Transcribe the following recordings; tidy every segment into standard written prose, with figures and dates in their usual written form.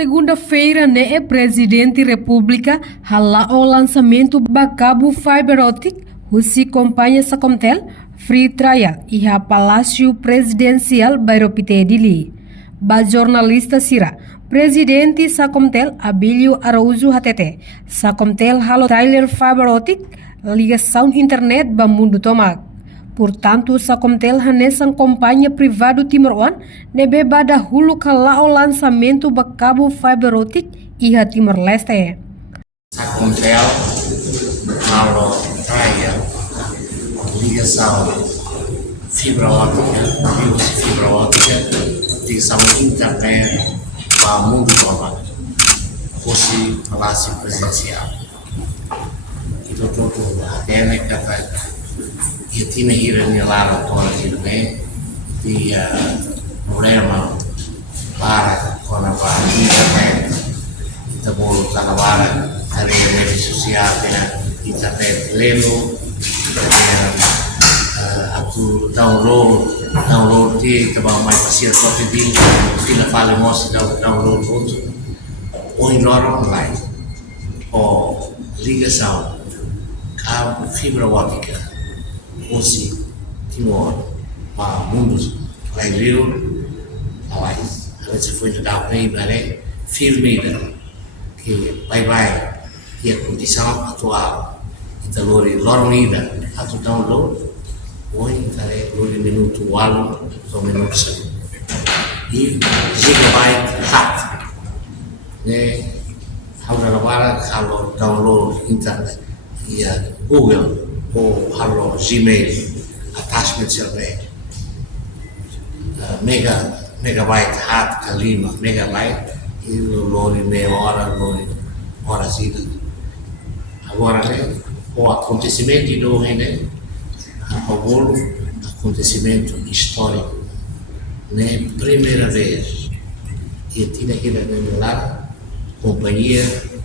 Segunda-feira, o presidente da República hala o lançamento do cabo Fiber Optic, o se acompanha sa Comtel, Free Trial e a Palácio Presidencial Bairopite Dili. Ba jornalista Sira, presidente sa Comtel Abílio Araújo Hatete, sa Comtel halo trailer Fiber Optic, ligação internet ba mundo tomak. Portanto, sa Comtel hanesan companhia privado Timor-One nebe bada hulu kala o lançamento ba cabo fiber optic iha Timor-Leste. Sa Comtel halo trial ligação fibra óptica, ligação internet para o mundo todo, fosse Palácio Presidencial. Itu tuh ada kata ia tinha ira nilar toda aquilo bem e problema para com a internet então bolo trabalhar a rede social na internet lendo aku download di tambah mais pasir copy di fila file mos download outro ou em online ou ligação cabo fibra óptica fosse Timor para mundos brasileiro, mas a gente foi dar para ele filme que vai e a condição atual então lorida a tu download hoje tare minuto walo ou minuto segundo e gigabyte hat né agora kalau download internet e a Google ou halo Gmail attachment survey megabyte hard kalima megabyte e lori meia hora sida agora né o acontecimento do né o acontecimento histórico né primeira vez que tinha que lá companhia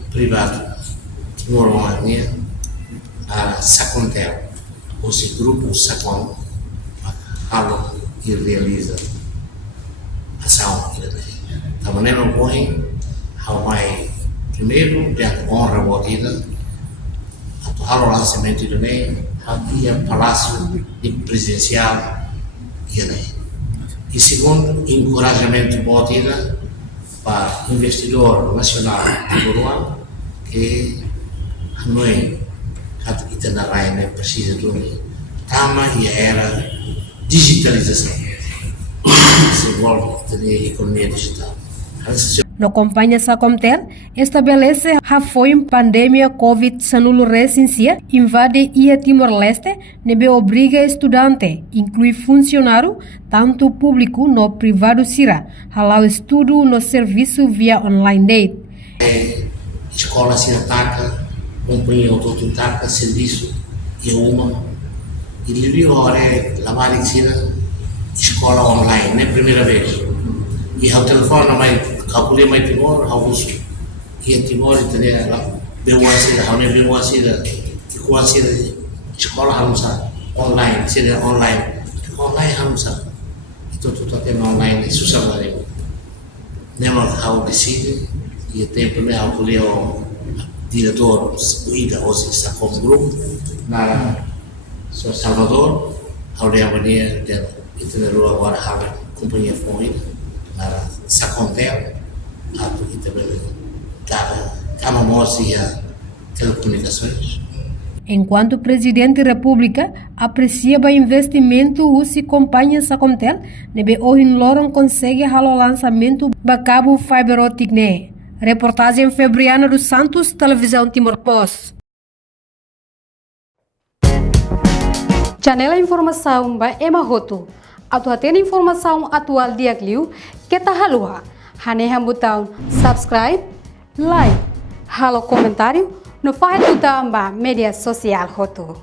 privada Timor-Leste a Sacontel, esse grupo Sacon, halo e realiza ação. Da maneira como ao mais primeiro de honra a vida, halo lançamento do bem, aqui é Palácio Presidencial e segundo encorajamento boa vida para investidor nacional de Timor que não kita na raia precisa de tama e era digitalização se envolve a economia digital. No companhia sa Comtel estabelece a foi pandemia COVID-19 recensia invade ia Timor-Leste nebe obriga estudante inclui funcionário tanto público no privado sira halau estudo no serviço via online date. Escola se ataca companhia autotutaka serviço e uma e livre hora lavar escola online né primeira vez e ao telefone mais calculei mais Timor Augusto e a Timor entender lá bem assim a minha bem assim que quase escola hamsa online seria online hamsa itu tudo tem online susah banget nema how decide e tempo né ao diretor Ida hoje está como grupo na Salvador ao reunir entendeu agora a companhia foi na Sacontel a também cada moça telecomunicações. Enquanto presidente da República aprecia o investimento usi companhia sa Comtel nebe ohin loron consegue halo lançamento ba cabo fiber optic ne. Reportagem Febriana dos Santos, Televisão Timor-Post. Janela informação ba Emahoto. Atu tem informação atual dia kliu kita halua. Hane hambutão subscribe, like, halo comentário no faixa ba media social hoto.